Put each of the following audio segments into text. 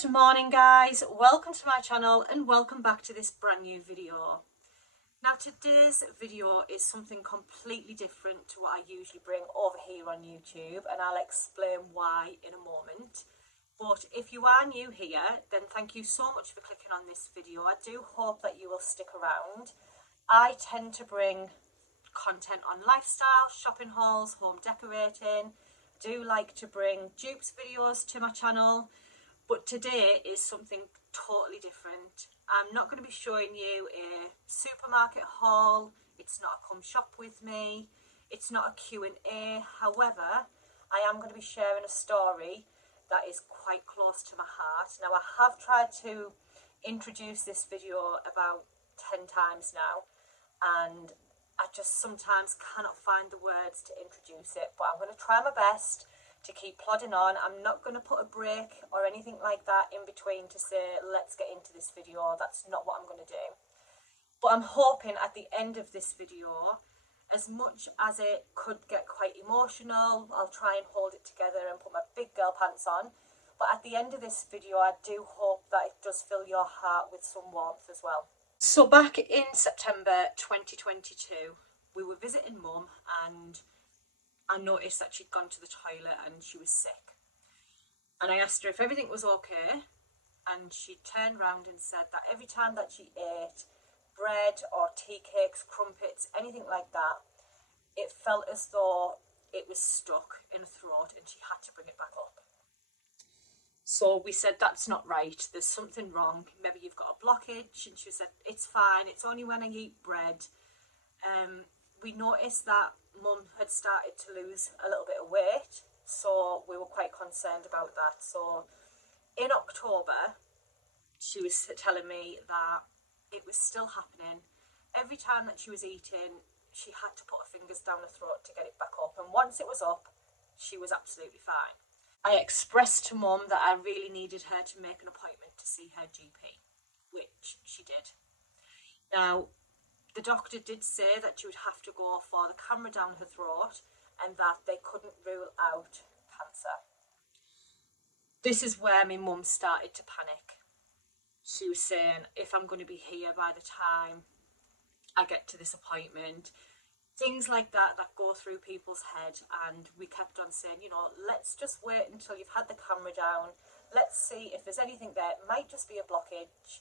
Good morning guys, welcome to my channel and welcome back to this brand new video. Now today's video is something completely different to what I usually bring over here on YouTube, and I'll explain why in a moment. But if you are new here, then thank you so much for clicking on this video. I do hope that you will stick around. I tend to bring content on lifestyle, shopping hauls, home decorating. Do like to bring dupes videos to my channel. But today is something totally different. I'm not going to be showing you a supermarket haul. It's not a come shop with me. It's not a Q&A. However, I am going to be sharing a story that is quite close to my heart. Now, I have tried to introduce this video about 10 times now, and I just sometimes cannot find the words to introduce it, but I'm going to try my best to keep plodding on. I'm not going to put a break or anything like that in between to say let's get into this video. That's not what I'm going to do. But I'm hoping at the end of this video, as much as it could get quite emotional, I'll try and hold it together and put my big girl pants on. But at the end of this video, I do hope that it does fill your heart with some warmth as well. So back in September 2022, we were visiting Mum, and I noticed that she'd gone to the toilet and she was sick. And I asked her if everything was okay, and she turned round and said that every time that she ate bread or tea cakes, crumpets, anything like that, it felt as though it was stuck in her throat and she had to bring it back up. So we said, that's not right, there's something wrong, maybe you've got a blockage. And she said, it's fine, it's only when I eat bread. We noticed that Mum had started to lose a little bit of weight, so we were quite concerned about that. So in October, she was telling me that it was still happening. Every time that she was eating, she had to put her fingers down her throat to get it back up, and once it was up, she was absolutely fine. I expressed to Mum that I really needed her to make an appointment to see her GP, which she did. Now, the doctor did say that she would have to go for the camera down her throat and that they couldn't rule out cancer. This is where my mum started to panic. She was saying, if I'm going to be here by the time I get to this appointment, things like that go through people's head. And we kept on saying, you know, let's just wait until you've had the camera down. Let's see if there's anything there. It might just be a blockage.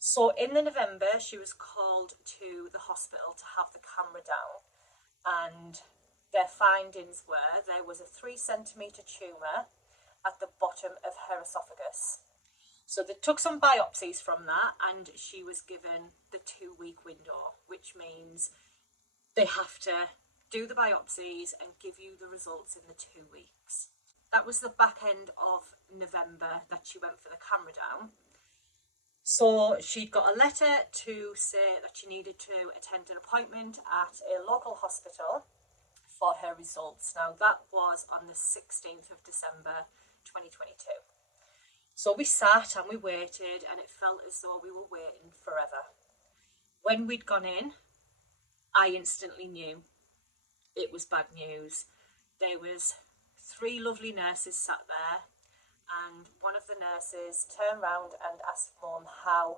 So in the November, she was called to the hospital to have the camera down, and their findings were there was a 3-centimetre tumour at the bottom of her esophagus. So they took some biopsies from that, and she was given the 2-week window, which means they have to do the biopsies and give you the results in the 2 weeks. That was the back end of November that she went for the camera down. So she got a letter to say that she needed to attend an appointment at a local hospital for her results. Now that was on the 16th of December 2022. So we sat and we waited, and it felt as though we were waiting forever. When we'd gone in, I instantly knew it was bad news. There was 3 lovely nurses sat there, and one of the nurses turned round and asked Mum how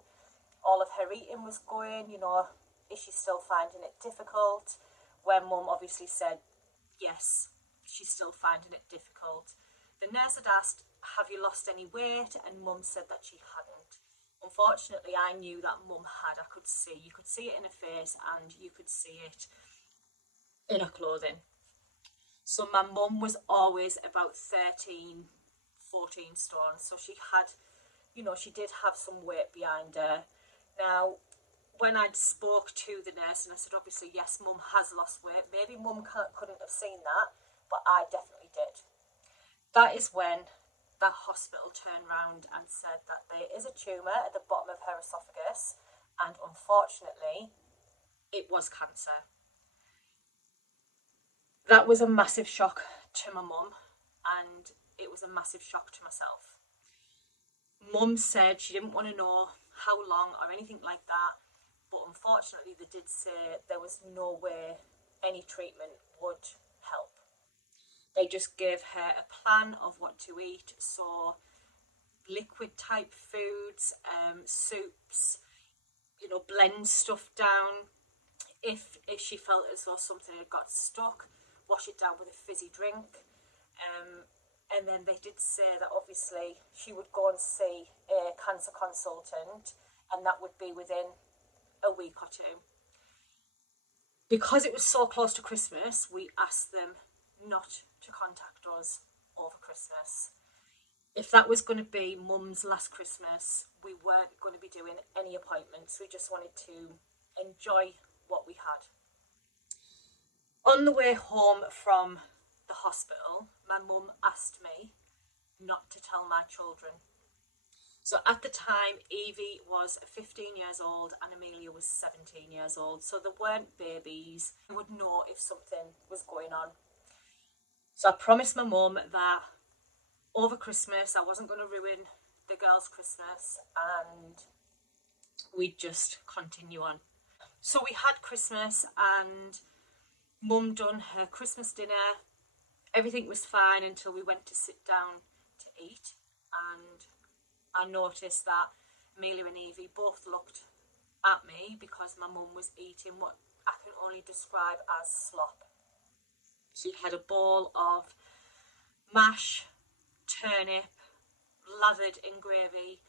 all of her eating was going, you know, is she still finding it difficult? Where Mum obviously said, yes, she's still finding it difficult. The nurse had asked, have you lost any weight? And Mum said that she hadn't. Unfortunately, I knew that Mum had. I could see. You could see it in her face, and you could see it in her clothing. So my mum was always about 14 stone, so she had, you know, she did have some weight behind her. Now, when I spoke to the nurse and I said, obviously, yes, Mum has lost weight, maybe Mum couldn't have seen that, but I definitely did. That is when the hospital turned round and said that there is a tumour at the bottom of her esophagus, and unfortunately, it was cancer. That was a massive shock to my mum, and it was a massive shock to myself. Mum said she didn't want to know how long or anything like that, but unfortunately they did say there was no way any treatment would help. They just gave her a plan of what to eat. So liquid type foods, soups, blend stuff down. If she felt as though something had got stuck, wash it down with a fizzy drink. And then they did say that obviously she would go and see a cancer consultant, and that would be within a week or two. Because it was so close to Christmas, we asked them not to contact us over Christmas. If that was going to be Mum's last Christmas, we weren't going to be doing any appointments. We just wanted to enjoy what we had. On the way home from the hospital, my mum asked me not to tell my children. So at the time, Evie was 15 years old and Amelia was 17 years old. So they weren't babies. They would know if something was going on. So I promised my mum that over Christmas I wasn't going to ruin the girls' Christmas, and we'd just continue on. So we had Christmas and Mum done her Christmas dinner. Everything was fine until we went to sit down to eat, and I noticed that Amelia and Evie both looked at me because my mum was eating what I can only describe as slop. She had a bowl of mash, turnip, lathered in gravy,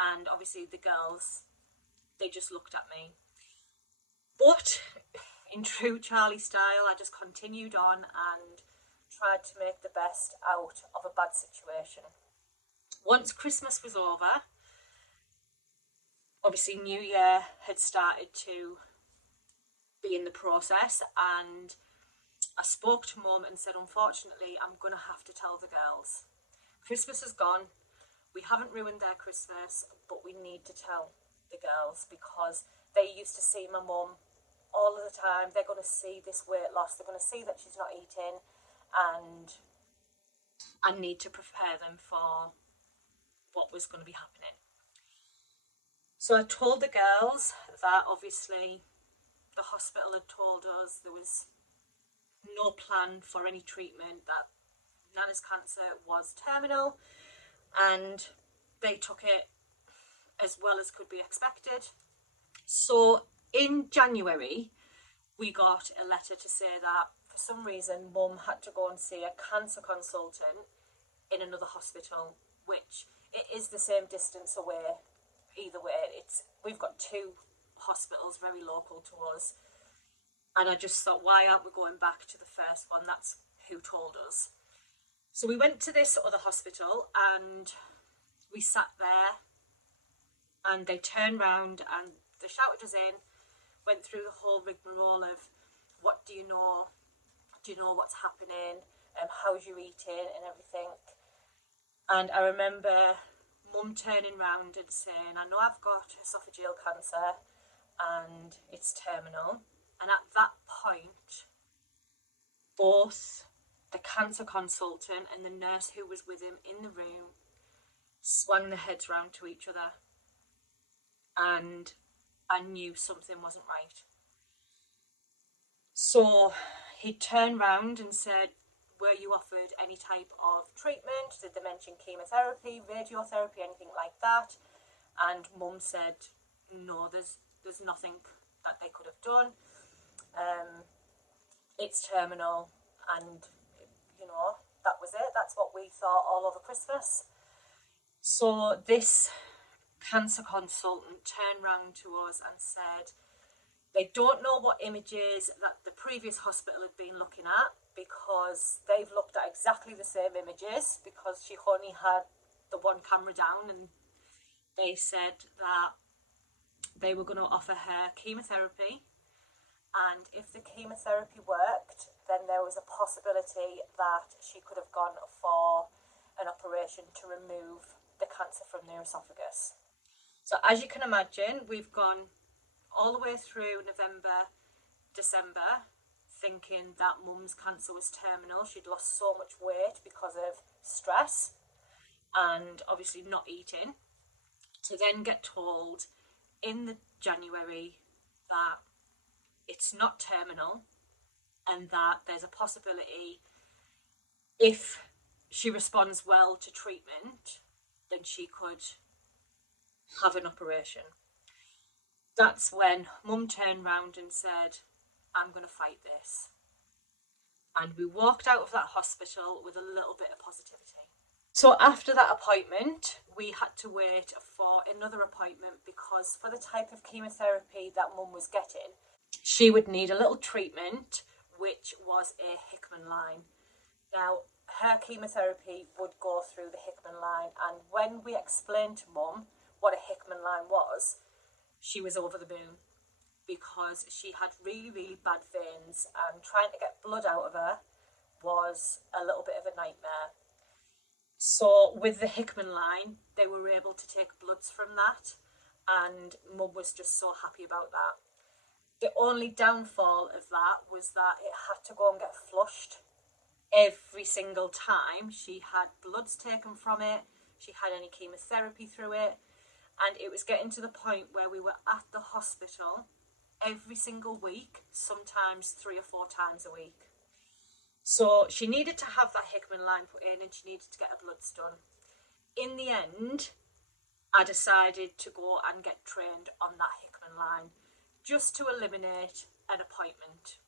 and obviously the girls, they just looked at me. But in true Charlie style, I just continued on and tried to make the best out of a bad situation. Once Christmas was over, obviously New Year had started to be in the process, and I spoke to Mum and said, unfortunately, I'm going to have to tell the girls. Christmas is gone. We haven't ruined their Christmas, but we need to tell the girls because they used to see my mum all of the time. They're going to see this weight loss. They're going to see that she's not eating, and I need to prepare them for what was going to be happening. So I told the girls that obviously the hospital had told us there was no plan for any treatment, that Nana's cancer was terminal, and they took it as well as could be expected. So in January, we got a letter to say that for some reason Mum had to go and see a cancer consultant in another hospital, which it is the same distance away either way. We've got two hospitals very local to us, and I just thought, why aren't we going back to the first one? That's who told us. So we went to this other hospital and we sat there, and they turned round and they shouted us in, went through the whole rigmarole of what do you know what's happening, how's your eating and everything. And I remember Mum turning round and saying, I know I've got esophageal cancer and it's terminal. And at that point, both the cancer consultant and the nurse who was with him in the room swung their heads round to each other, and I knew something wasn't right. So he turned round and said, were you offered any type of treatment? Did they mention chemotherapy, radiotherapy, anything like that? And Mum said, no, there's nothing that they could have done. It's terminal, and that was it. That's what we thought all over Christmas. So this cancer consultant turned round to us and said they don't know what images that the previous hospital had been looking at, because they've looked at exactly the same images, because she only had the one camera down, and they said that they were going to offer her chemotherapy, and if the chemotherapy worked, then there was a possibility that she could have gone for an operation to remove the cancer from the esophagus. So as you can imagine, we've gone all the way through November, December, thinking that Mum's cancer was terminal. She'd lost so much weight because of stress and obviously not eating, to then get told in the January that it's not terminal, and that there's a possibility, if she responds well to treatment, then she could have an operation. That's when Mum turned round and said, I'm going to fight this. And we walked out of that hospital with a little bit of positivity. So after that appointment, we had to wait for another appointment because for the type of chemotherapy that Mum was getting, she would need a little treatment, which was a Hickman line. Now, her chemotherapy would go through the Hickman line, and when we explained to Mum what a Hickman line was, she was over the moon because she had really, really bad veins, and trying to get blood out of her was a little bit of a nightmare. So with the Hickman line, they were able to take bloods from that, and Mum was just so happy about that. The only downfall of that was that it had to go and get flushed every single time she had bloods taken from it, she had any chemotherapy through it, and it was getting to the point where we were at the hospital every single week, sometimes 3 or 4 times a week. So she needed to have that Hickman line put in and she needed to get her bloods done. In the end, I decided to go and get trained on that Hickman line just to eliminate an appointment.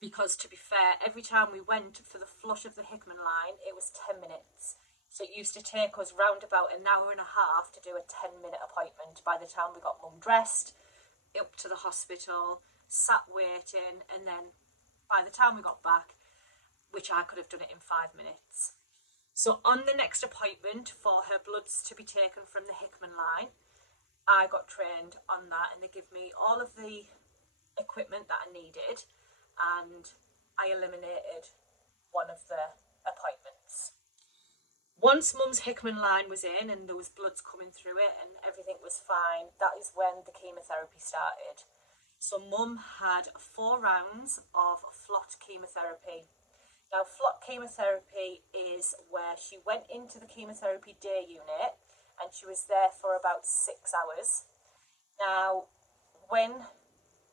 Because to be fair, every time we went for the flush of the Hickman line, it was 10 minutes. So it used to take us round about an hour and a half to do a 10-minute appointment by the time we got Mum dressed, up to the hospital, sat waiting, and then by the time we got back, which I could have done it in 5 minutes. So on the next appointment for her bloods to be taken from the Hickman line, I got trained on that, and they give me all of the equipment that I needed, and I eliminated one of the appointments. Once Mum's Hickman line was in and there was bloods coming through it and everything was fine, that is when the chemotherapy started. So Mum had 4 rounds of FLOT chemotherapy. Now, FLOT chemotherapy is where she went into the chemotherapy day unit and she was there for about 6 hours. Now, when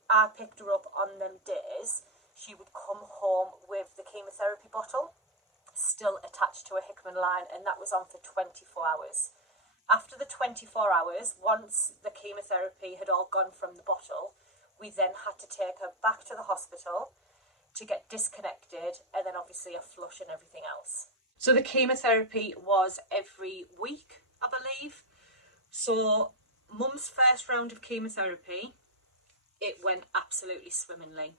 I picked her up on them days, she would come home with the chemotherapy bottle still attached to a Hickman line, and that was on for 24 hours. After the 24 hours, once the chemotherapy had all gone from the bottle, we then had to take her back to the hospital to get disconnected, and then obviously a flush and everything else. So the chemotherapy was every week, I believe. So Mum's first round of chemotherapy, it went absolutely swimmingly.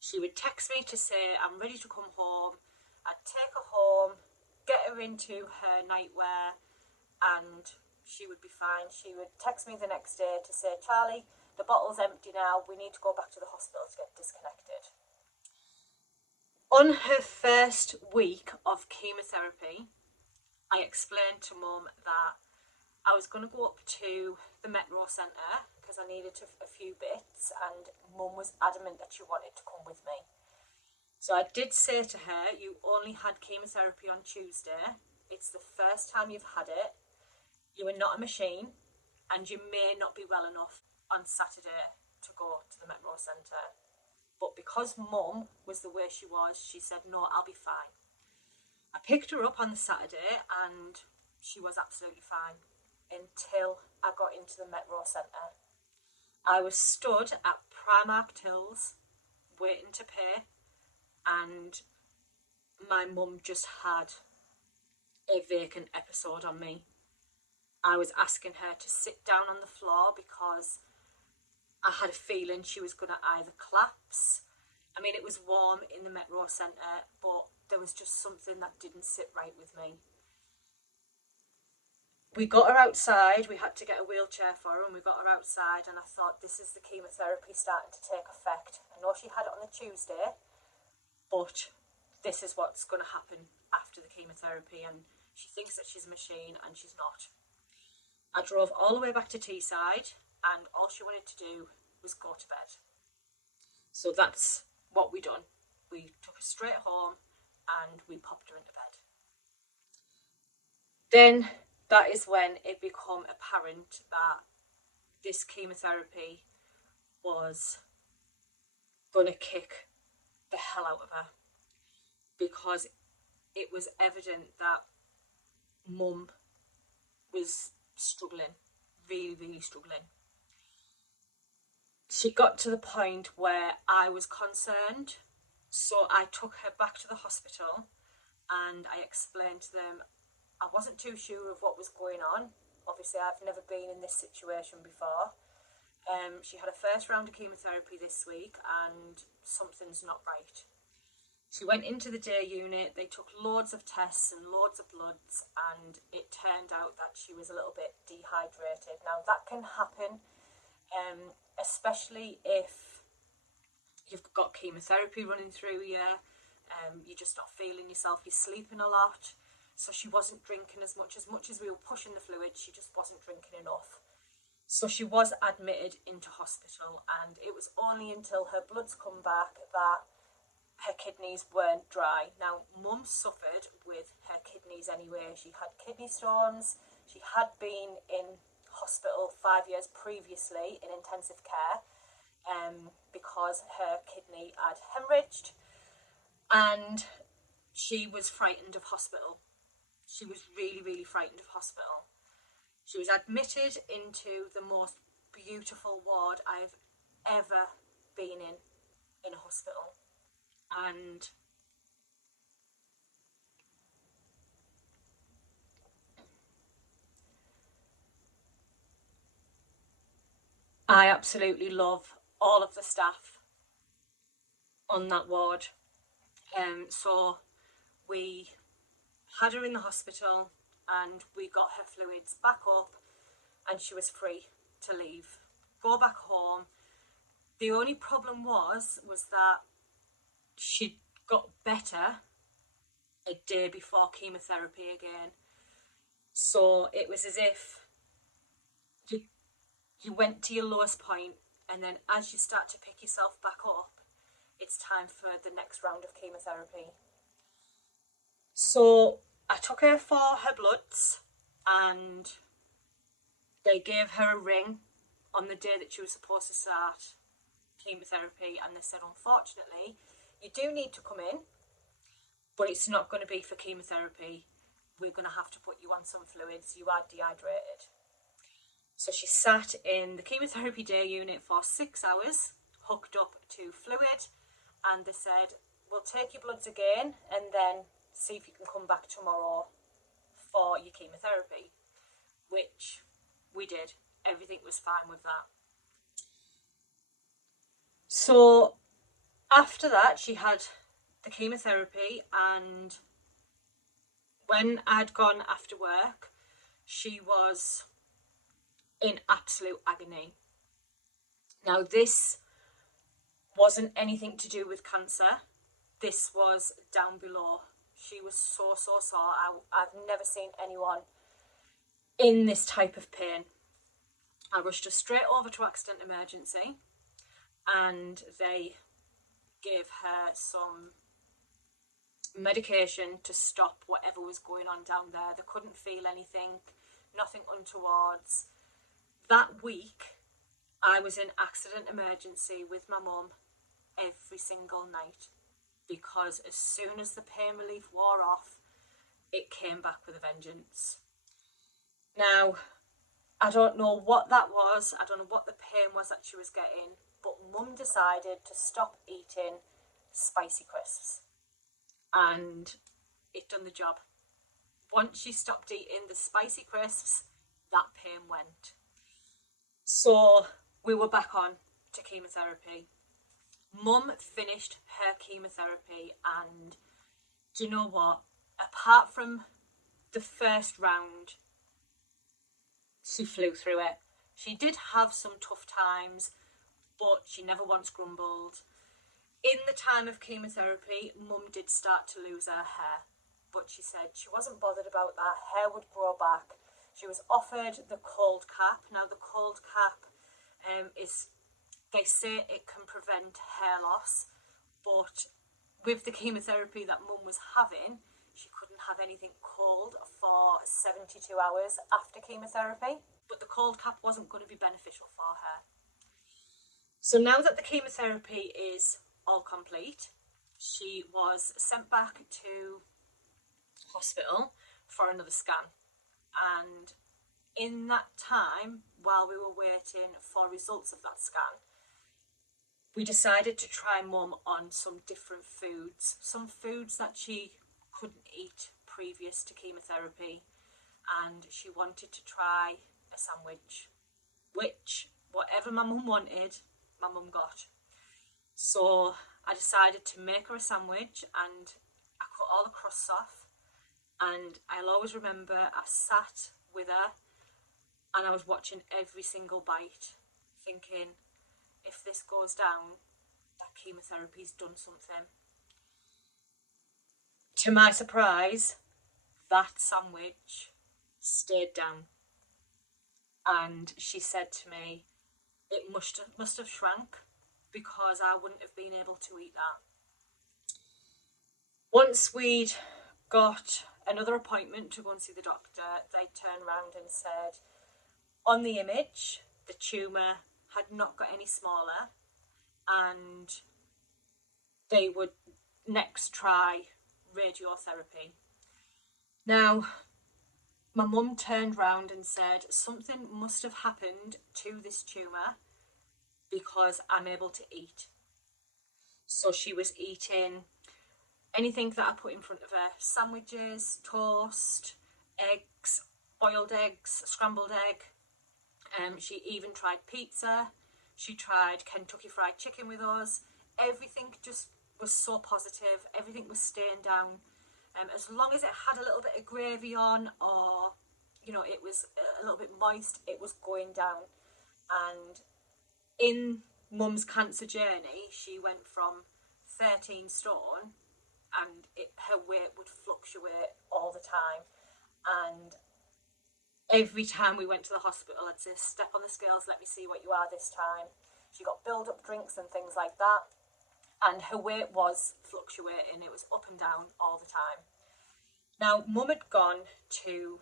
She would text me to say, I'm ready to come home. I'd take her home, get her into her nightwear, and she would be fine. She would text me the next day to say, Charlie, the bottle's empty now. We need to go back to the hospital to get disconnected. On her first week of chemotherapy, I explained to Mum that I was going to go up to the Metro Centre because I needed a few bits, and Mum was adamant that she wanted to come with me. So I did say to her, you only had chemotherapy on Tuesday. It's the first time you've had it. You are not a machine, and you may not be well enough on Saturday to go to the Metro Centre. But because Mum was the way she was, she said, no, I'll be fine. I picked her up on the Saturday and she was absolutely fine until I got into the Metro Centre. I was stood at Primark tills waiting to pay, and my mum just had a vacant episode on me. I was asking her to sit down on the floor because I had a feeling she was going to either collapse. I mean, it was warm in the Metro Centre, but there was just something that didn't sit right with me. We got her outside. We had to get a wheelchair for her, and we got her outside, and I thought, this is the chemotherapy starting to take effect. I know she had it on the Tuesday, but this is what's going to happen after the chemotherapy, and she thinks that she's a machine, and she's not. I drove all the way back to Teesside, and all she wanted to do was go to bed. So that's what we done. We took her straight home and we popped her into bed. Then that is when it became apparent that this chemotherapy was going to kick the hell out of her, because it was evident that Mum was struggling, really, really struggling. She got to the point where I was concerned, so I took her back to the hospital and I explained to them I wasn't too sure of what was going on. Obviously, I've never been in this situation before. She had a first round of chemotherapy this week and something's not right. She went into the day unit, they took loads of tests and loads of bloods, and it turned out that she was a little bit dehydrated. Now, that can happen, especially if you've got chemotherapy running through you, you're just not feeling yourself, you're sleeping a lot. So she wasn't drinking as much as we were pushing the fluid, she just wasn't drinking enough. So she was admitted into hospital, and it was only until her bloods come back that her kidneys weren't dry. Now, Mum suffered with her kidneys anyway. She had kidney stones. She had been in hospital 5 years previously in intensive care because her kidney had hemorrhaged, and she was frightened of hospital. She was really, really frightened of hospital. She was admitted into the most beautiful ward I've ever been in a hospital. And I absolutely love all of the staff on that ward. So we had her in the hospital and we got her fluids back up and she was free to leave, go back home. The only problem was that she got better a day before chemotherapy again. So it was as if you went to your lowest point, and then as you start to pick yourself back up, it's time for the next round of chemotherapy. So I took her for her bloods, and they gave her a ring on the day that she was supposed to start chemotherapy, and they said, unfortunately, you do need to come in, but it's not going to be for chemotherapy. We're going to have to put you on some fluids. You are dehydrated. So she sat in the chemotherapy day unit for 6 hours, hooked up to fluid, and they said, we'll take your bloods again and then see if you can come back tomorrow for your chemotherapy, which we did. Everything was fine with that. So after that, she had the chemotherapy, and when I'd gone after work, she was in absolute agony. Now, this wasn't anything to do with cancer. This was down below. She was so sore. I've never seen anyone in this type of pain. I rushed her straight over to accident emergency, and they gave her some medication to stop whatever was going on down there. They couldn't feel anything, nothing untowards. That week, I was in accident emergency with my mum every single night, because as soon as the pain relief wore off, it came back with a vengeance. Now, I don't know what that was. I don't know what the pain was that she was getting, but Mum decided to stop eating spicy crisps, and it done the job. Once she stopped eating the spicy crisps, that pain went. So we were back on to chemotherapy. Mum finished her chemotherapy, and do you know what? Apart from the first round, she flew through it. She did have some tough times, but she never once grumbled. In the time of chemotherapy, Mum did start to lose her hair, but she said she wasn't bothered about that. Hair would grow back. She was offered the cold cap. Now, the cold cap is, they say it can prevent hair loss, but with the chemotherapy that Mum was having, she couldn't have anything cold for 72 hours after chemotherapy, but the cold cap wasn't going to be beneficial for her. So now that the chemotherapy is all complete, she was sent back to hospital for another scan, and in that time, while we were waiting for results of that scan, we decided to try Mum on some different foods, some foods that she couldn't eat previous to chemotherapy, and she wanted to try a sandwich, which whatever my mum wanted, my mum got. So I decided to make her a sandwich, and I cut all the crusts off, and I'll always remember I sat with her and I was watching every single bite, thinking, if this goes down, that chemotherapy's done something. To my surprise, that sandwich stayed down, and she said to me, it must have shrunk because I wouldn't have been able to eat that. Once we'd got another appointment to go and see the doctor, they turned around and said, on the image, the tumour had not got any smaller, and they would next try radiotherapy. Now, my mum turned round and said, something must have happened to this tumour because I'm able to eat. So she was eating anything that I put in front of her: sandwiches, toast, eggs, boiled eggs, scrambled egg. She even tried pizza. She tried Kentucky Fried Chicken with us. Everything just was so positive. Everything was staying down. As long as it had a little bit of gravy on, or it was a little bit moist, it was going down. And in Mum's cancer journey, she went from 13 stone, and her weight would fluctuate all the time. And every time we went to the hospital, I'd say, step on the scales, let me see what you are this time. She got build-up drinks and things like that, and her weight was fluctuating. It was up and down all the time. Now, Mum had gone to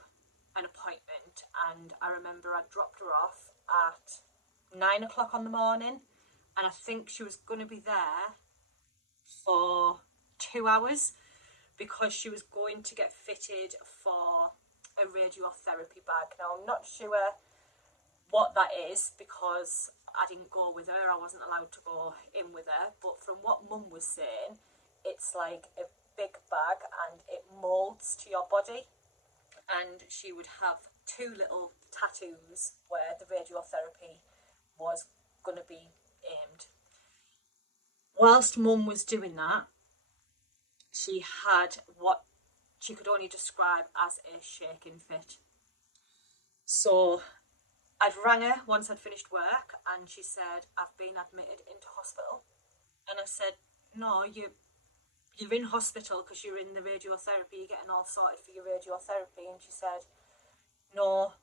an appointment, and I remember I dropped her off at 9 o'clock on the morning, and I think she was going to be there for 2 hours because she was going to get fitted for a radiotherapy bag. Now, I'm not sure what that is because I didn't go with her. I wasn't allowed to go in with her. But from what Mum was saying, it's like a big bag and it moulds to your body. And she would have 2 little tattoos where the radiotherapy was going to be aimed. Whilst Mum was doing that, she had what she could only describe as a shaking fit. So I'd rang her once I'd finished work, and she said, I've been admitted into hospital. And I said, no, you're in hospital because you're in the radiotherapy, you're getting all sorted for your radiotherapy. And she said, no,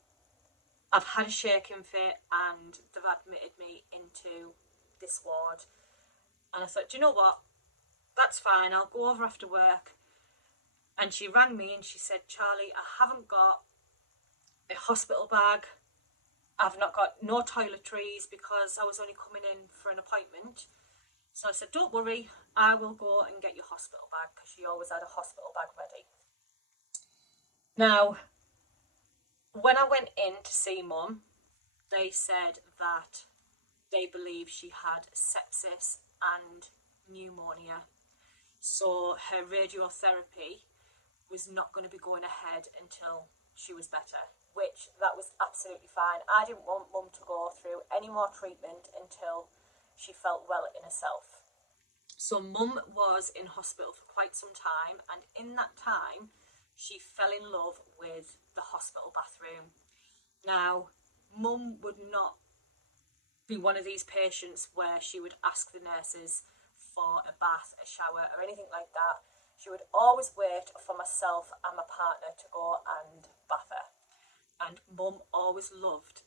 I've had a shaking fit and they've admitted me into this ward. And I thought, do you know what? That's fine, I'll go over after work. And she rang me and she said, Charlie, I haven't got a hospital bag. I've not got no toiletries because I was only coming in for an appointment. So I said, don't worry, I will go and get your hospital bag, because she always had a hospital bag ready. Now, when I went in to see Mum, they said that they believe she had sepsis and pneumonia. So her radiotherapy was not going to be going ahead until she was better, which that was absolutely fine. I didn't want Mum to go through any more treatment until she felt well in herself. So Mum was in hospital for quite some time, and in that time she fell in love with the hospital bathroom. Now, Mum would not be one of these patients where she would ask the nurses for a bath, a shower, or anything like that. She would always wait for myself and my partner to go and bath her. And Mum always loved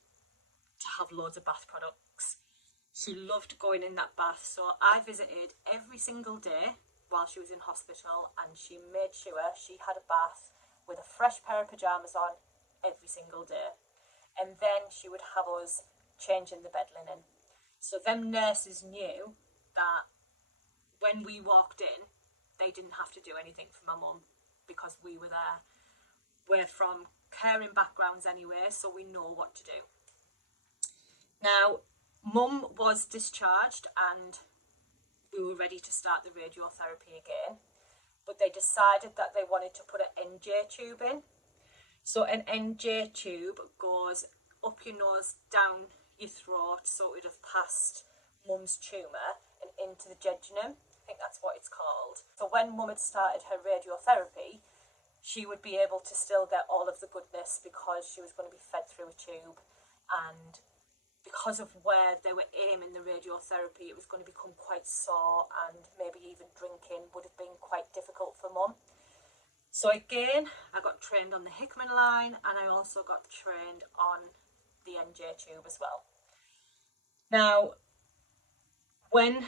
to have loads of bath products. She loved going in that bath. So I visited every single day while she was in hospital, and she made sure she had a bath with a fresh pair of pyjamas on every single day. And then she would have us changing the bed linen. So them nurses knew that when we walked in, they didn't have to do anything for my mum because we were there. Where from caring backgrounds anyway, so we know what to do. Now, Mum was discharged and we were ready to start the radiotherapy again, but they decided that they wanted to put an NJ tube in. So an NJ tube goes up your nose, down your throat, so it would have passed Mum's tumour and into the jejunum. I think that's what it's called. So when Mum had started her radiotherapy, she would be able to still get all of the goodness because she was going to be fed through a tube, and because of where they were aiming the radiotherapy, it was going to become quite sore, and maybe even drinking would have been quite difficult for Mum. So again, I got trained on the Hickman line, and I also got trained on the NJ tube as well. Now, when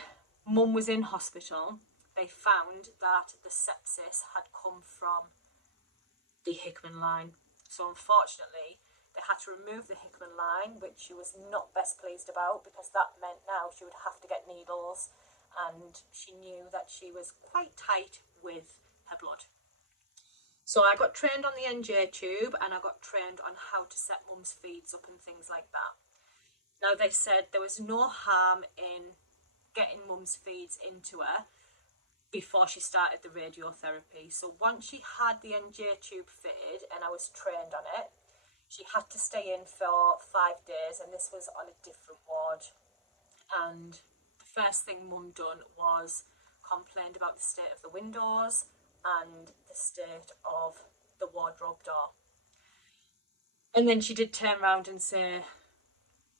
Mum was in hospital, they found that the sepsis had come from the Hickman line. So unfortunately, they had to remove the Hickman line, which she was not best pleased about, because that meant now she would have to get needles, and she knew that she was quite tight with her blood. So I got trained on the NJ tube, and I got trained on how to set Mum's feeds up and things like that. Now, they said there was no harm in getting Mum's feeds into her before she started the radiotherapy. So once she had the NJ tube fitted and I was trained on it, she had to stay in for 5 days, and this was on a different ward. And the first thing Mum done was complained about the state of the windows and the state of the wardrobe door. And then she did turn around and say,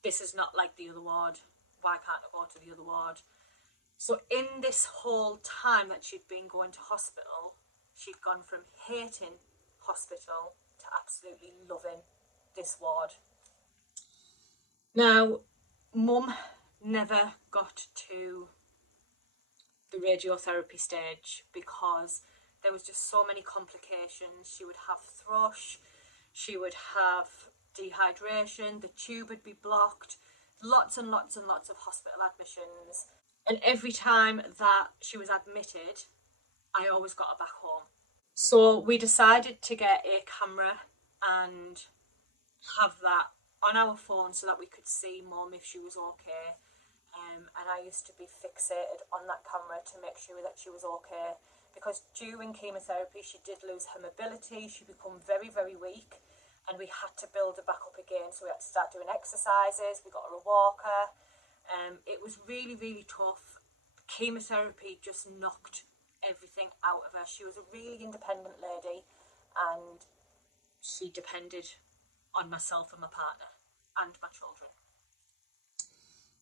"This is not like the other ward. Why can't I go to the other ward?" So in this whole time that she'd been going to hospital, she'd gone from hating hospital to absolutely loving this ward. Now, Mum never got to the radiotherapy stage because there was just so many complications. She would have thrush, she would have dehydration, the tube would be blocked, lots and lots and lots of hospital admissions. And every time that she was admitted, I always got her back home. So we decided to get a camera and have that on our phone so that we could see Mum if she was okay. And I used to be fixated on that camera to make sure that she was okay, because during chemotherapy she did lose her mobility. She became very, very weak, and we had to build her back up again. So we had to start doing exercises. We got her a walker. It was really, really tough. Chemotherapy just knocked everything out of her. She was a really independent lady, and she depended on myself and my partner and my children.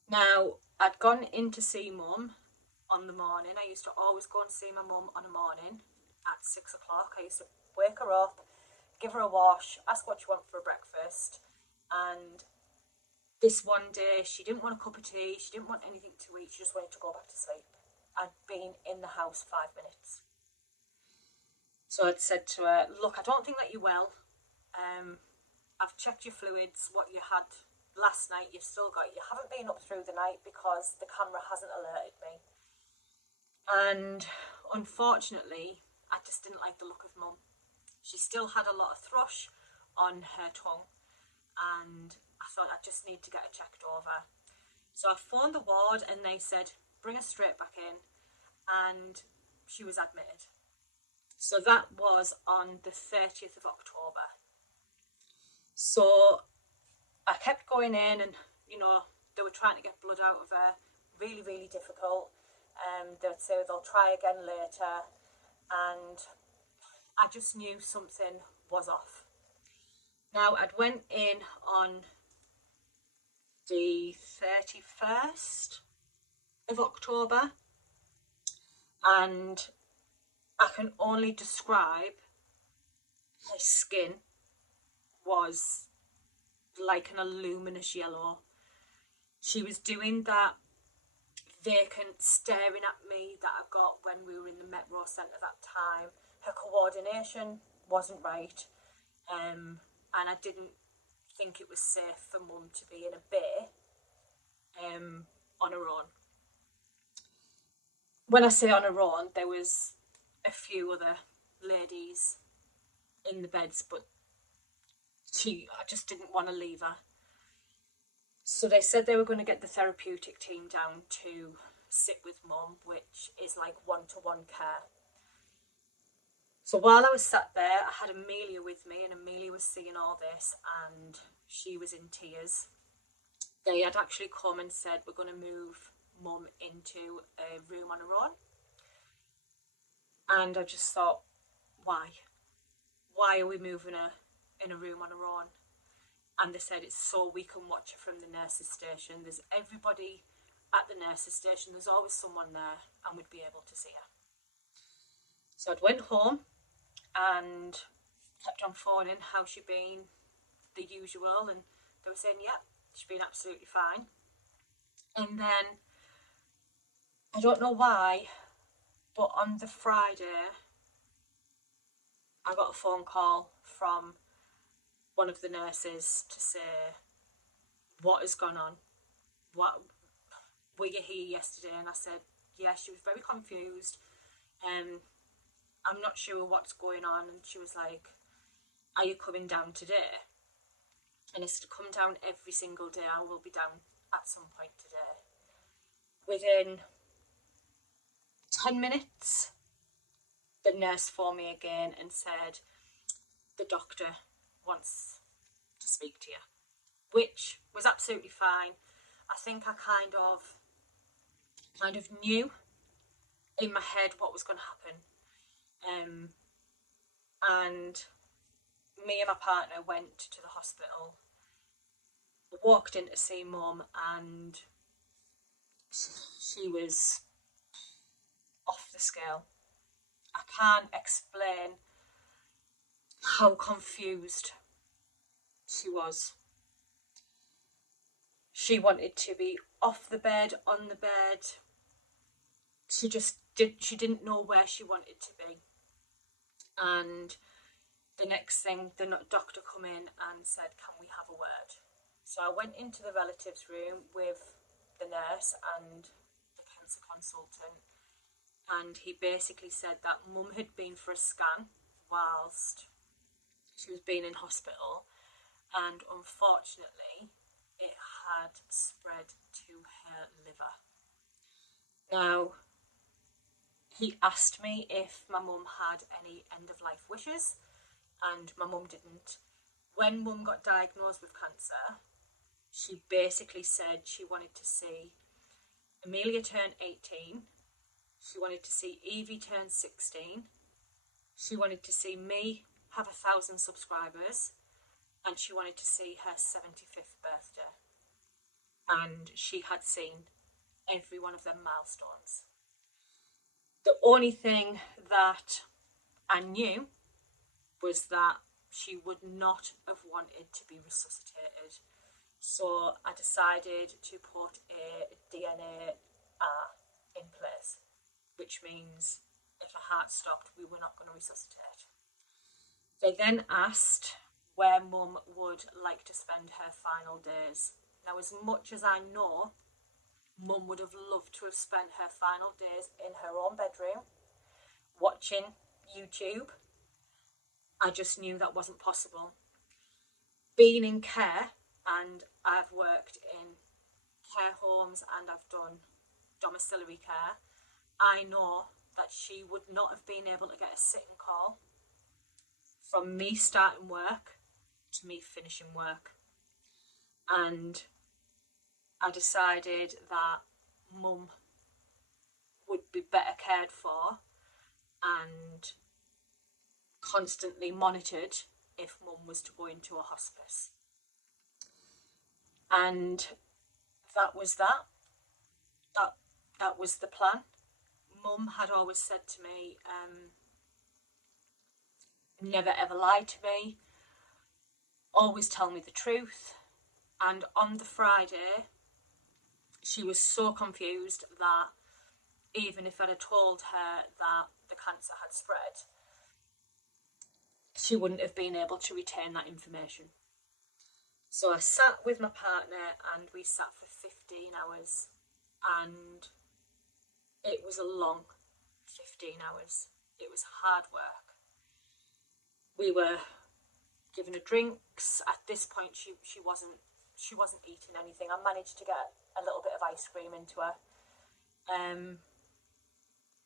Now, I'd gone in to see Mum on the morning. I used to always go and see my mum on a morning at 6 o'clock. I used to wake her up, give her a wash, ask what she wanted for breakfast, and this one day she didn't want a cup of tea, she didn't want anything to eat, she just wanted to go back to sleep. I'd been in the house 5 minutes. So I'd said to her, "Look, I don't think that you're well. I've checked your fluids, what you had last night, you've still got it. You haven't been up through the night because the camera hasn't alerted me." And unfortunately, I just didn't like the look of Mum. She still had a lot of thrush on her tongue, and I thought I just need to get her checked over. So I phoned the ward and they said, "Bring her straight back in," and she was admitted. So that was on the 30th of October. So I kept going in, and they were trying to get blood out of her. Really, really difficult. They would say they'll try again later, and I just knew something was off. Now, I'd went in on the 31st of October, and I can only describe her skin was like an luminous yellow. She was doing that vacant staring at me that I got when we were in the Metro Centre that time. Her coordination wasn't right, and I didn't think it was safe for Mum to be in a bay on her own. When I say on her own, there was a few other ladies in the beds, but I just didn't want to leave her. So they said they were going to get the therapeutic team down to sit with mum, which is like one-to-one care. So while I was sat there, I had Amelia with me, and Amelia was seeing all this, and she was in tears. They had actually come and said, we're going to move mum into a room on her own. And I just thought, why? Why are we moving her in a room on her own? And they said it's so we can watch her from the nurse's station. There's everybody at the nurse's station. There's always someone there, and we'd be able to see her. So I went home and kept on phoning how she'd been, the usual, and they were saying, yeah, she's been absolutely fine. And then, I don't know why, but on the Friday, I got a phone call from one of the nurses to say, what has gone on? What, were you here yesterday? And I said, yeah. She was very confused. I'm not sure what's going on. And she was like, are you coming down today? And I said, come down every single day. I will be down at some point today. Within 10 minutes, the nurse phoned me again and said, the doctor wants to speak to you, which was absolutely fine. I think I kind of knew in my head what was going to happen. And me and my partner went to the hospital, walked in to see mum, and she was off the scale. I can't explain how confused she was. She wanted to be off the bed, on the bed. She didn't know where she wanted to be. And the next thing, the doctor come in and said, can we have a word? So I went into the relatives room with the nurse and the cancer consultant, and he basically said that mum had been for a scan whilst she was being in hospital, and unfortunately it had spread to her liver. Now, he asked me if my mum had any end-of-life wishes, and my mum didn't. When mum got diagnosed with cancer, she basically said she wanted to see Amelia turn 18, she wanted to see Evie turn 16, she wanted to see me have 1,000 subscribers, and she wanted to see her 75th birthday. And she had seen every one of them milestones. The only thing that I knew was that she would not have wanted to be resuscitated. So I decided to put a DNA in place, which means if her heart stopped, we were not going to resuscitate. They then asked where mum would like to spend her final days. Now, as much as I know, mum would have loved to have spent her final days in her own bedroom, watching YouTube. I just knew that wasn't possible. Being in care, and I've worked in care homes and I've done domiciliary care, I know that she would not have been able to get a sitting call from me starting work to me finishing work. And I decided that mum would be better cared for and constantly monitored if mum was to go into a hospice. And that was that. That was the plan. Mum had always said to me, never ever lie to me, always tell me the truth. And on the Friday, she was so confused that even if I'd have told her that the cancer had spread, she wouldn't have been able to retain that information. So I sat with my partner and we sat for 15 hours, and it was a long 15 hours. It was hard work. We were giving her drinks. At this point, she wasn't eating anything. I managed to get a little bit of ice cream into her.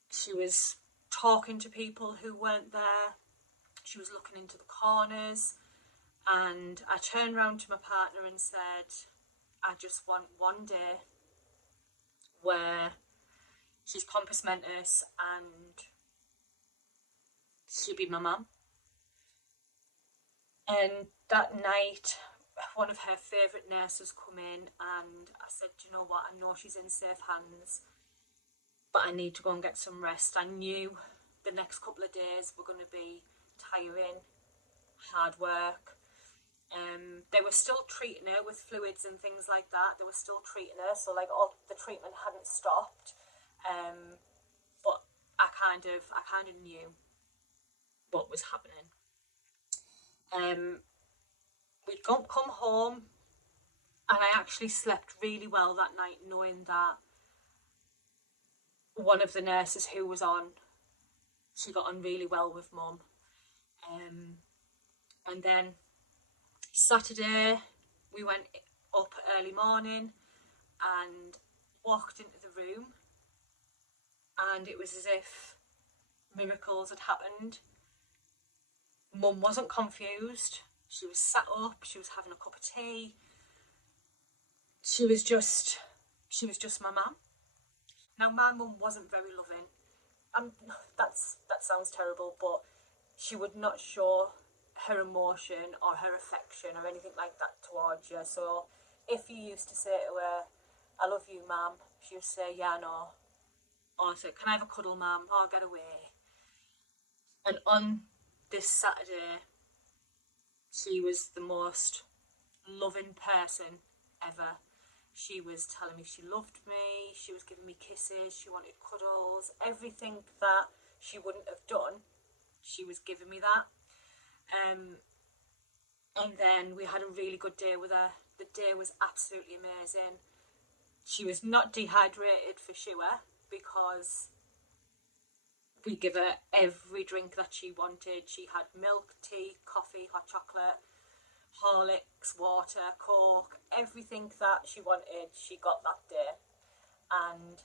She was talking to people who weren't there. She was looking into the corners, and I turned round to my partner and said, I just want one day where she's compos mentis and she'll be my mum. And that night, one of her favourite nurses come in, and I said, you know what, I know she's in safe hands, but I need to go and get some rest. I knew the next couple of days were going to be tiring, hard work. They were still treating her with fluids and things like that. They were still treating her, so like all the treatment hadn't stopped. But I kind of knew what was happening. We'd come home, and I actually slept really well that night, knowing that one of the nurses who was on, she got on really well with Mum. And then Saturday, we went up early morning and walked into the room, and it was as if miracles had happened. Mum wasn't confused. She was sat up, she was having a cup of tea. She was just my mum. Now, my mum wasn't very loving. That sounds terrible, but she would not show her emotion or her affection or anything like that towards you. So if you used to say to her, I love you, mum, she would say, yeah, no. Or I'd say, can I have a cuddle, mum? Oh, get away. And on this Saturday, she was the most loving person ever. She was telling me she loved me, she was giving me kisses, she wanted cuddles, everything that she wouldn't have done, she was giving me that. And then we had a really good day with her. The day was absolutely amazing. She was not dehydrated for sure, because we give her every drink that she wanted. She had milk, tea, coffee, hot chocolate, Horlicks, water, Coke, everything that she wanted, she got that day. And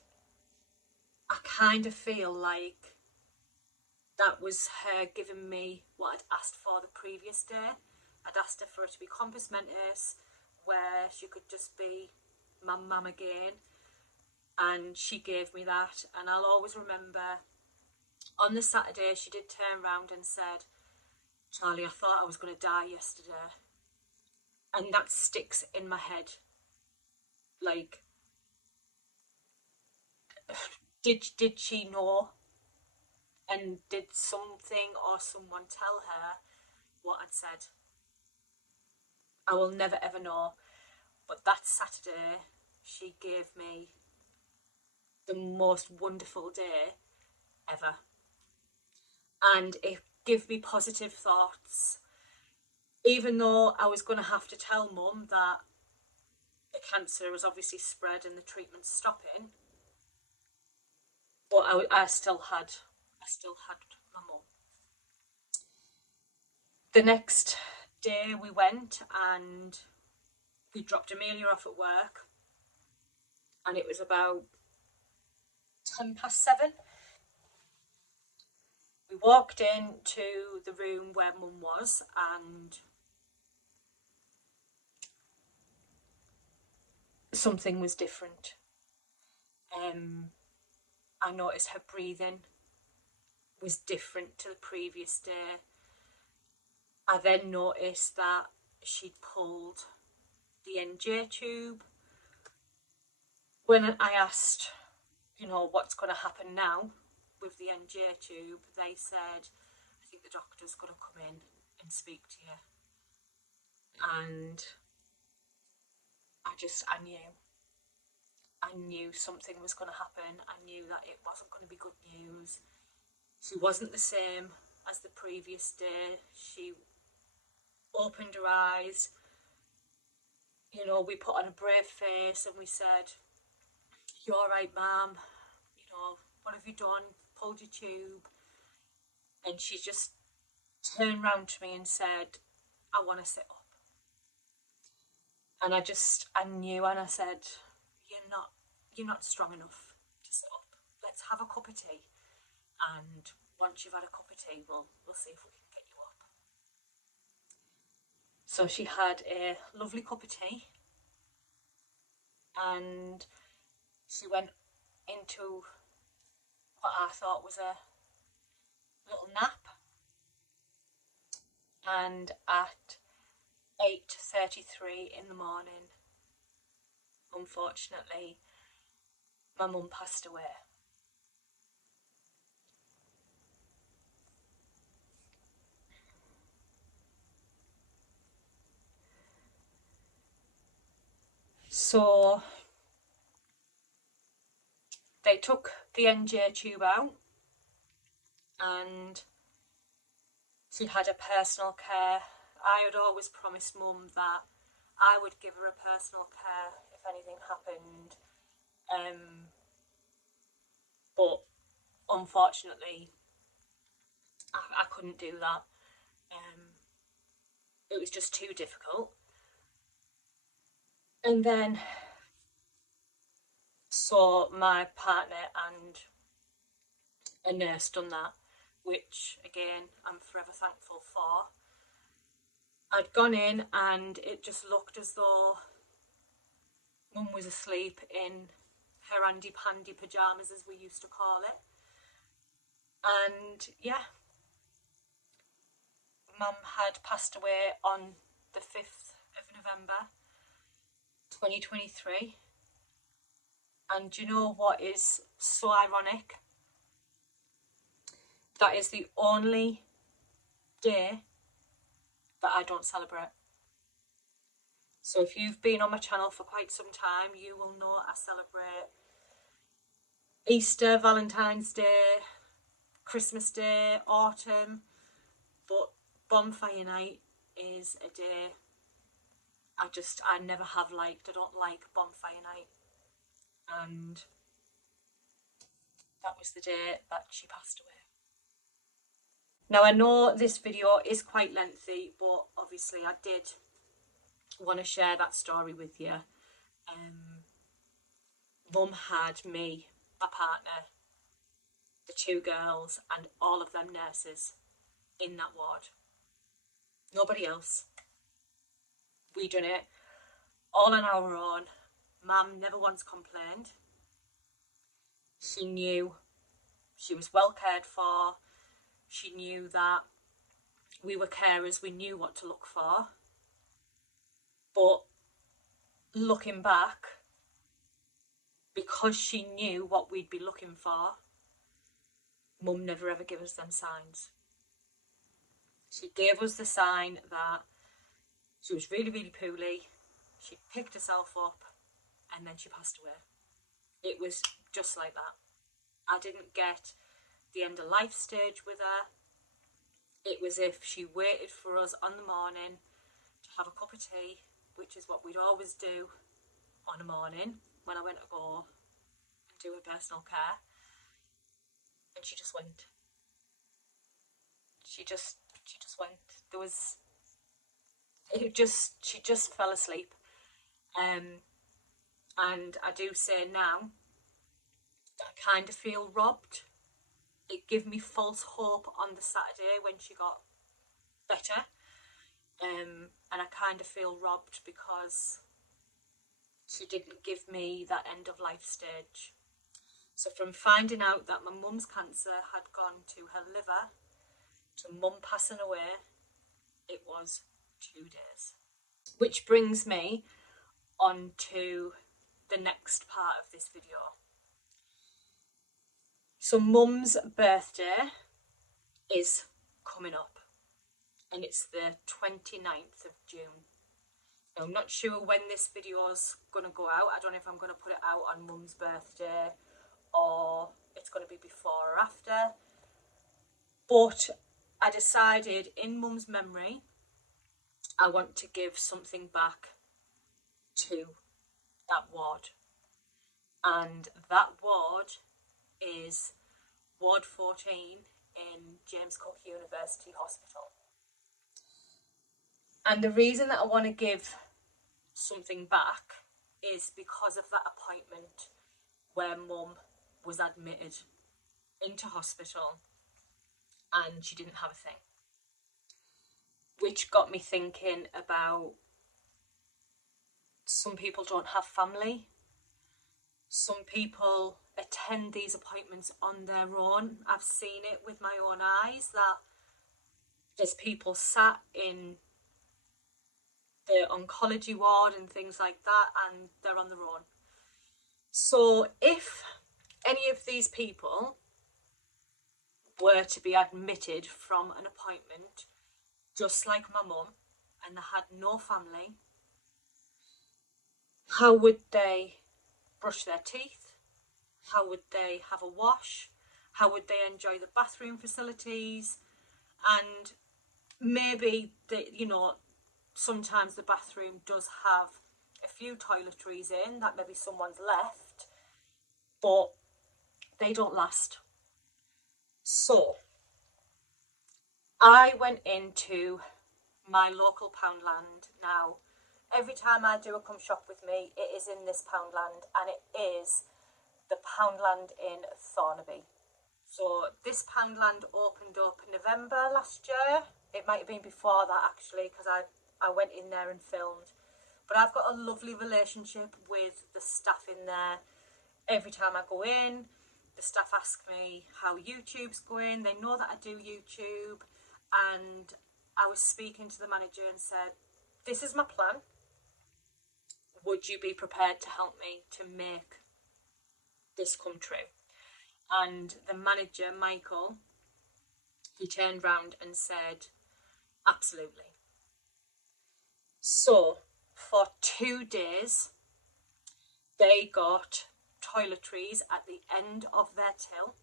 I kind of feel like that was her giving me what I'd asked for the previous day. I'd asked her for it to be compos mentis, where she could just be my mum again, and she gave me that. And I'll always remember, on the Saturday, she did turn around and said, Charlie, I thought I was going to die yesterday. And that sticks in my head. Like, did she know? And did something or someone tell her what I'd said? I will never ever know. But that Saturday, she gave me the most wonderful day ever. And it gave me positive thoughts. Even though I was going to have to tell Mum that the cancer was obviously spread and the treatment's stopping, but I still had my mum. The next day we went and we dropped Amelia off at work, and it was about 7:10. We walked into the room where Mum was, and something was different. I noticed her breathing was different to the previous day. I then noticed that she'd pulled the NJ tube. When I asked, what's going to happen now with the NJ tube, they said, I think the doctor's going to come in and speak to you. And I knew something was going to happen. I knew that it wasn't going to be good news. She wasn't the same as the previous day. She opened her eyes. We put on a brave face and we said, "You all right, ma'am? What have you done? Pulled your tube?" And she just turned round to me and said, I want to sit up. And I knew, and I said, you're not strong enough to sit up. Let's have a cup of tea. And once you've had a cup of tea, we'll see if we can get you up. So she had a lovely cup of tea, and she went into what I thought was a little nap. And at 8:33 in the morning, unfortunately, my mum passed away. So they took the NJ tube out, and she had a personal care. I had always promised Mum that I would give her a personal care if anything happened. But unfortunately, I couldn't do that. It was just too difficult. And then, so my partner and a nurse done that, which again, I'm forever thankful for. I'd gone in and it just looked as though Mum was asleep in her handy-pandy pyjamas, as we used to call it. And yeah, Mum had passed away on the 5th of November 2023. And do you know what is so ironic? That is the only day that I don't celebrate. So if you've been on my channel for quite some time, you will know I celebrate Easter, Valentine's Day, Christmas Day, autumn, but bonfire night is a day I never have liked. I don't like bonfire night. And that was the day that she passed away. Now I know this video is quite lengthy, but obviously I did want to share that story with you. Mum had me, my partner, the 2 girls and all of them nurses in that ward. Nobody else. We done it all on our own. Mum never once complained. She knew she was well cared for. She knew that we were carers. We knew what to look for. But looking back, because she knew what we'd be looking for, Mum never ever gave us them signs. She gave us the sign that she was really, really poorly. She picked herself up and then she passed away. It was just like that. I didn't get the end of life stage with her. It was if she waited for us on the morning to have a cup of tea, which is what we'd always do on a morning when I went to go and do her personal care. And she just went. She just went. She just fell asleep. And I do say now, I kind of feel robbed. It gave me false hope on the Saturday when she got better. And I kind of feel robbed because she didn't give me that end of life stage. So from finding out that my mum's cancer had gone to her liver to Mum passing away, it was 2 days. Which brings me on to the next part of this video. So Mum's birthday is coming up, and it's the 29th of June. Now, I'm not sure when this video is going to go out. I don't know if I'm going to put it out on Mum's birthday or it's going to be before or after. But I decided in Mum's memory, I want to give something back to that ward. And that ward is Ward 14 in James Cook University Hospital. And the reason that I want to give something back is because of that appointment where mum was admitted into hospital and she didn't have a thing, which got me thinking about some people don't have family. Some people attend these appointments on their own. I've seen it with my own eyes that there's people sat in the oncology ward and things like that and they're on their own. So if any of these people were to be admitted from an appointment, just like my mum, and they had no family, how would they brush their teeth? How would they have a wash? How would they enjoy the bathroom facilities? And maybe, sometimes the bathroom does have a few toiletries in that maybe someone's left, but they don't last. So I went into my local Poundland. Now, every time I do a come shop with me, it is in this Poundland, and it is the Poundland in Thornaby. So this Poundland opened up in November last year. It might have been before that actually, because I went in there and filmed. But I've got a lovely relationship with the staff in there. Every time I go in, the staff ask me how YouTube's going. They know that I do YouTube. And I was speaking to the manager and said, this is my plan. Would you be prepared to help me to make this come true? And the manager, Michael, he turned round and said, absolutely. So for 2 days, they got toiletries at the end of their till.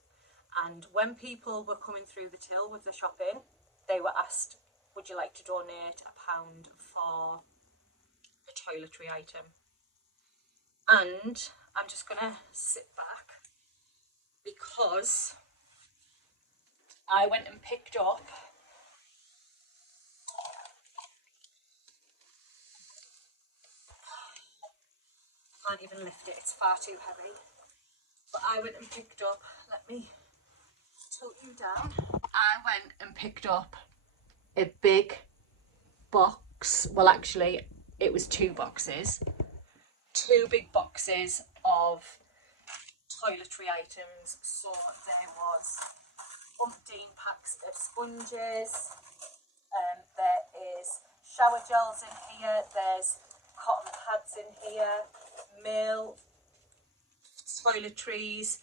And when people were coming through the till with the shopping, they were asked, would you like to donate £1 for a toiletry item? And I'm just going to sit back because I went and picked up I can't even lift it, it's far too heavy. But I went and picked up, let me tilt you down. I went and picked up a big box. Well, actually, it was 2 boxes. 2 big boxes of toiletry items. So there was umpteen packs of sponges. There is shower gels in here. There's cotton pads in here. Male toiletries,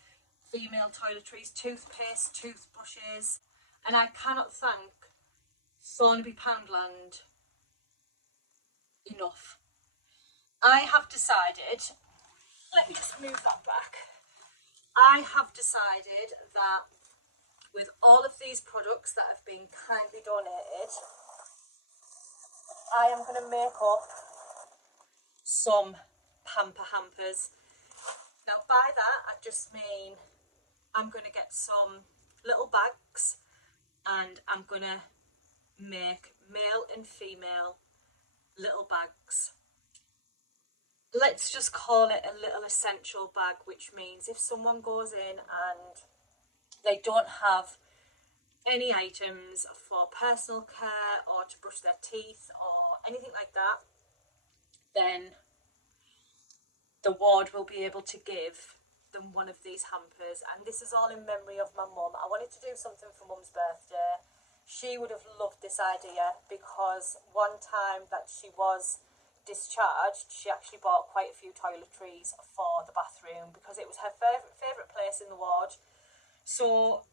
female toiletries, toothpaste, toothbrushes. And I cannot thank Thornaby Poundland enough. I have decided, let me just move that back. I have decided that with all of these products that have been kindly donated, I am going to make up some pamper hampers. Now by that I just mean I'm going to get some little bags and I'm going to make male and female little bags. Let's just call it a little essential bag, which means if someone goes in and they don't have any items for personal care or to brush their teeth or anything like that, then the ward will be able to give them one of these hampers. And this is all in memory of my mum. I wanted to do something for mum's birthday. She would have loved this idea because one time that she was discharged, she actually bought quite a few toiletries for the bathroom because it was her favourite place in the ward. So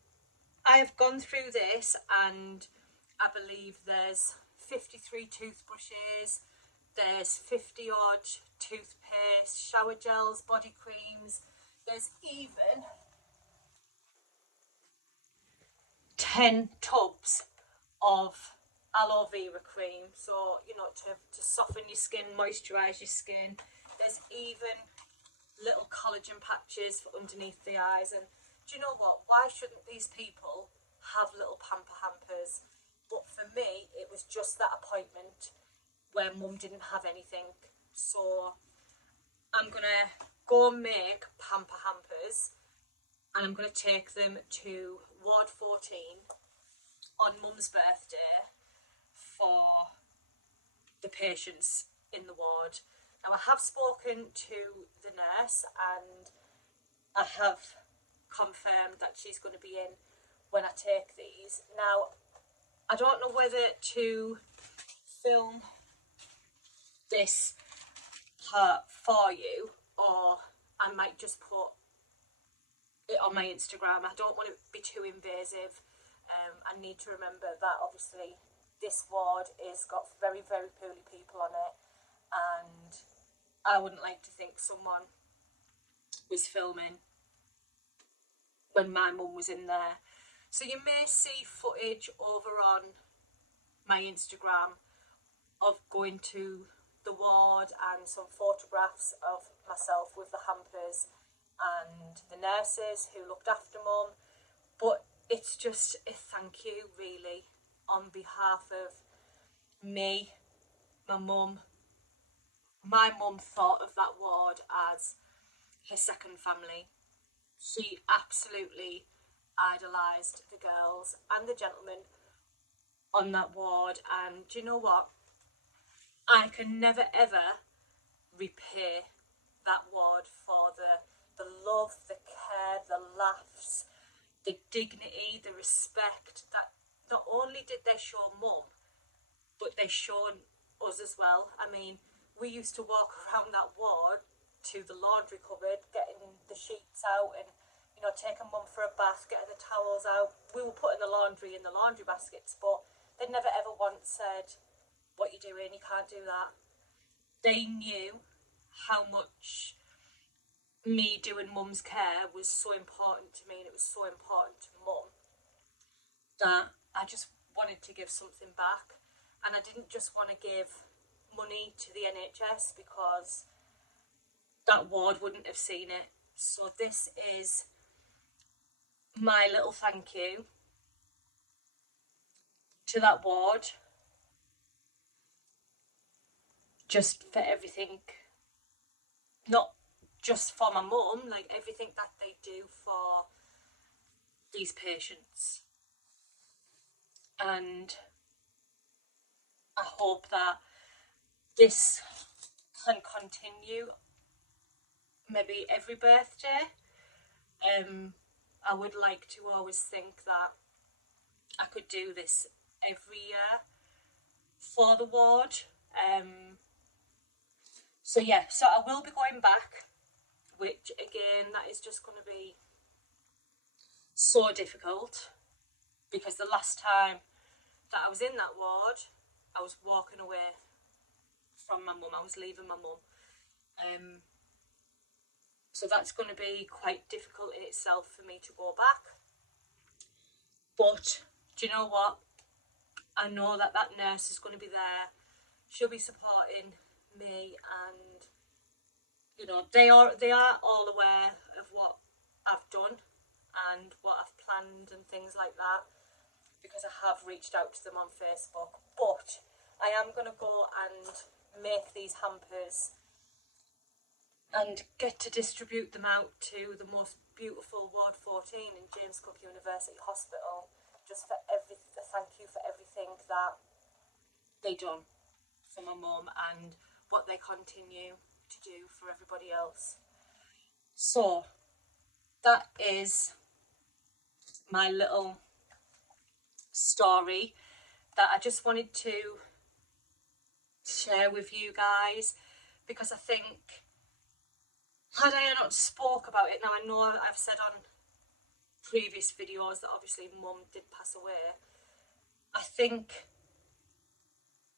I have gone through this and I believe there's 53 toothbrushes, there's 50 odd toothpaste, shower gels, body creams. There's even 10 tubs of aloe vera cream, so to soften your skin, moisturise your skin. There's even little collagen patches for underneath the eyes. And do you know what, why shouldn't these people have little pamper hampers? But for me, it was just that appointment. where mum didn't have anything. So I'm going to go and make pamper hampers, and I'm going to take them to Ward 14 on mum's birthday for the patients in the ward. Now, I have spoken to the nurse and I have confirmed that she's going to be in when I take these. Now, I don't know whether to film this part for you or I might just put it on my Instagram. I don't want it to be too invasive. I need to remember that obviously this ward is got very, very poorly people on it, and I wouldn't like to think someone was filming when my mum was in there. So you may see footage over on my Instagram of going to the ward and some photographs of myself with the hampers and the nurses who looked after mum. But it's just a thank you really on behalf of me, my mum. My mum thought of that ward as her second family. She absolutely idolised the girls and the gentlemen on that ward, and do you know what? I can never ever repay that ward for the love, the care, the laughs, the dignity, the respect that not only did they show mum, but they shown us as well. I mean, we used to walk around that ward to the laundry cupboard, getting the sheets out and, you know, taking mum for a bath, getting the towels out. We were putting the laundry in the laundry baskets, but they never ever once said, what you doing, you can't do that. They knew how much me doing mum's care was so important to me, and it was so important to mum, that I just wanted to give something back. And I didn't just want to give money to the NHS because that ward wouldn't have seen it. So this is my little thank you to that ward, just for everything, not just for my mum, like everything that they do for these patients. And I hope that this can continue maybe every birthday. I would like to always think that I could do this every year for the ward. So yeah, so I will be going back, which again, that is just going to be so difficult, because the last time that I was in that ward, I was walking away from my mum. I was leaving my mum. So that's going to be quite difficult in itself for me to go back. But do you know what? I know that that nurse is going to be there. She'll be supporting me, and you know, they are all aware of what I've done and what I've planned and things like that, because I have reached out to them on Facebook. But I am going to go and make these hampers and get to distribute them out to the most beautiful Ward 14 in James Cook University Hospital, just for thank you for everything that they done for my mum and what they continue to do for everybody else. So that is my little story that I just wanted to share with you guys, because I think had I not spoke about it, now I know I've said on previous videos that obviously mum did pass away. I think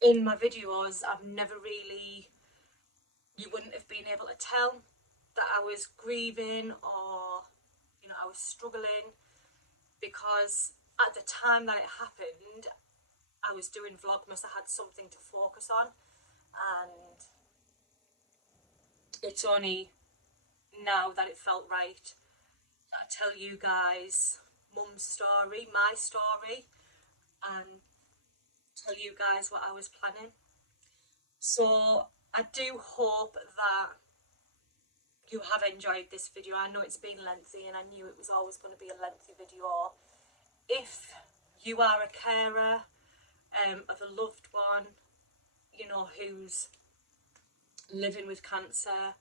in my videos I've never really, you wouldn't have been able to tell that I was grieving or, you know, I was struggling, because at the time that it happened I was doing Vlogmas. I had something to focus on, and it's only now that it felt right that I tell you guys mum's story, my story, and tell you guys what I was planning. So I do hope that you have enjoyed this video. I know it's been lengthy and I knew it was always going to be a lengthy video. If you are a carer of a loved one, you know, who's living with cancer,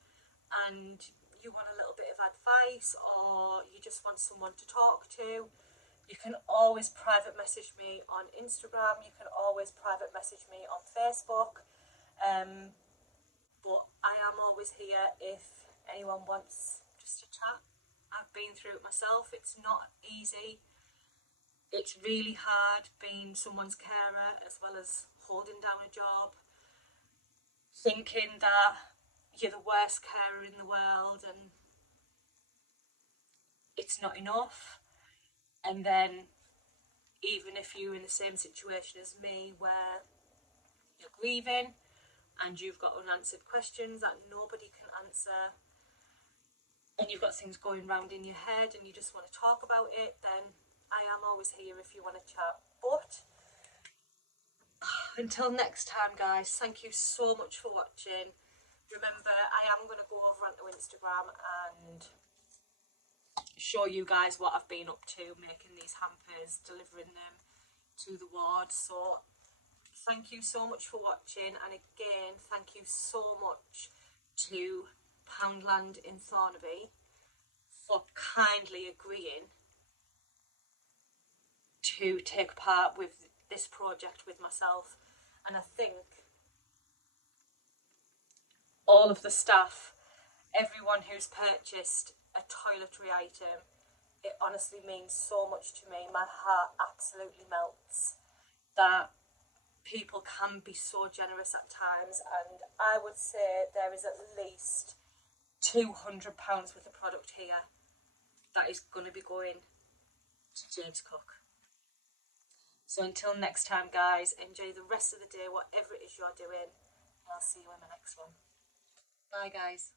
and you want a little bit of advice, or you just want someone to talk to, you can always private message me on Instagram, you can always private message me on Facebook, but I am always here if anyone wants just to chat. I've been through it myself. It's not easy. It's really hard being someone's carer as well as holding down a job, thinking that you're the worst carer in the world and it's not enough. And then even if you're in the same situation as me where you're grieving and you've got unanswered questions that nobody can answer, and you've got things going round in your head and you just want to talk about it, then I am always here if you want to chat. But until next time, guys, thank you so much for watching. Remember, I am going to go over onto Instagram and show you guys what I've been up to, making these hampers, delivering them to the ward. So thank you so much for watching, and again, thank you so much to Poundland in Thornaby for kindly agreeing to take part with this project with myself. And I think all of the staff, everyone who's purchased a toiletry item, it honestly means so much to me. My heart absolutely melts that people can be so generous at times, and I would say there is at least £200 worth of product here that is going to be going to James Cook. So until next time, guys, enjoy the rest of the day, whatever it is you're doing, and I'll see you in the next one. Bye, guys.